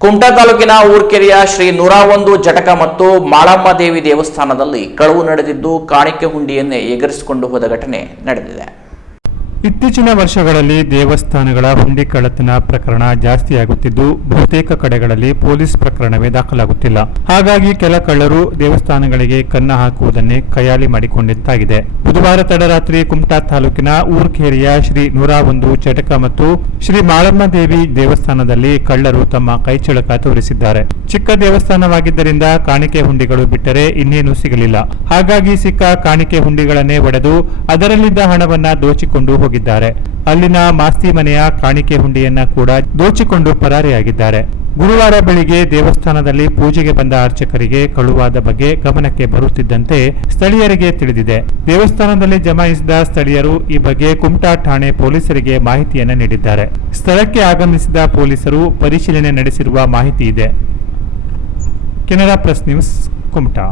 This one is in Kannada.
ಕುಮಟಾ ತಾಲೂಕಿನ ಊರ್ಕೆರೆಯ ಶ್ರೀ ನೂರ ಒಂದು ಜಟಕ ಮತ್ತು ಮಾಳಮ್ಮ ದೇವಿ ದೇವಸ್ಥಾನದಲ್ಲಿ ಕಳವು ನಡೆದಿದ್ದು ಕಾಣಿಕೆ ಹುಂಡಿಯನ್ನೇ ಎಗರಿಸಿಕೊಂಡು ಹೋದ ಘಟನೆ ನಡೆದಿದೆ. ಇತ್ತೀಚಿನ ವರ್ಷಗಳಲ್ಲಿ ದೇವಸ್ಥಾನಗಳ ಹುಂಡಿ ಕಳ್ಳತನ ಪ್ರಕರಣ ಜಾಸ್ತಿಯಾಗುತ್ತಿದ್ದು, ಬಹುತೇಕ ಕಡೆಗಳಲ್ಲಿ ಪೊಲೀಸ್ ಪ್ರಕರಣವೇ ದಾಖಲಾಗುತ್ತಿಲ್ಲ. ಹಾಗಾಗಿ ಕೆಲ ಕಳ್ಳರು ದೇವಸ್ಥಾನಗಳಿಗೆ ಕನ್ನ ಹಾಕುವುದನ್ನೇ ಕೈಯಾಲಿ ಮಾಡಿಕೊಂಡಿದ್ದಾಗಿದೆ. ಬುಧವಾರ ತಡರಾತ್ರಿ ಕುಮಟಾ ತಾಲೂಕಿನ ಊರ್ಖೇರಿಯ ಶ್ರೀ ನೂರ ಒಂದು ಚಟಕ ಮತ್ತು ಶ್ರೀ ಮಾಳಮ್ಮ ದೇವಿ ದೇವಸ್ಥಾನದಲ್ಲಿ ಕಳ್ಳರು ತಮ್ಮ ಕೈಚಳಕ ತೋರಿಸಿದ್ದಾರೆ. ಚಿಕ್ಕ ದೇವಸ್ಥಾನವಾಗಿದ್ದರಿಂದ ಕಾಣಿಕೆ ಹುಂಡಿಗಳು ಬಿಟ್ಟರೆ ಇನ್ನೇನು ಸಿಗಲಿಲ್ಲ. ಹಾಗಾಗಿ ಸಿಕ್ಕ ಕಾಣಿಕೆ ಹುಂಡಿಗಳನ್ನೇ ಒಡೆದು ಅದರಲ್ಲಿದ್ದ ಹಣವನ್ನ ದೋಚಿಕೊಂಡು ಹೋಗಿದ್ದಾರೆ. ಅಲ್ಲಿನ ಮಾಸ್ತಿ ಮನೆಯ ಕಾಣಿಕೆ ಹುಂಡಿಯನ್ನ ಕೂಡ ದೋಚಿಕೊಂಡು ಪರಾರಿಯಾಗಿದ್ದಾರೆ. ಗುರುವಾರ ಬೆಳಿಗ್ಗೆ ದೇವಸ್ಥಾನದಲ್ಲಿ ಪೂಜೆಗೆ ಬಂದ ಅರ್ಚಕರಿಗೆ ಕಳುವಾದ ಬಗ್ಗೆ ಗಮನಕ್ಕೆ ಬರುತ್ತಿದ್ದಂತೆ ಸ್ಥಳೀಯರಿಗೆ ತಿಳಿದಿದೆ. ದೇವಸ್ಥಾನದಲ್ಲಿ ಜಮಾಯಿಸಿದ ಸ್ಥಳೀಯರು ಈ ಬಗ್ಗೆ ಕುಮಟಾ ಠಾಣೆ ಪೊಲೀಸರಿಗೆ ಮಾಹಿತಿಯನ್ನು ನೀಡಿದ್ದಾರೆ. ಸ್ಥಳಕ್ಕೆ ಆಗಮಿಸಿದ ಪೊಲೀಸರು ಪರಿಶೀಲನೆ ನಡೆಸಿರುವ ಮಾಹಿತಿ ಇದೆ. Canara press news Kumta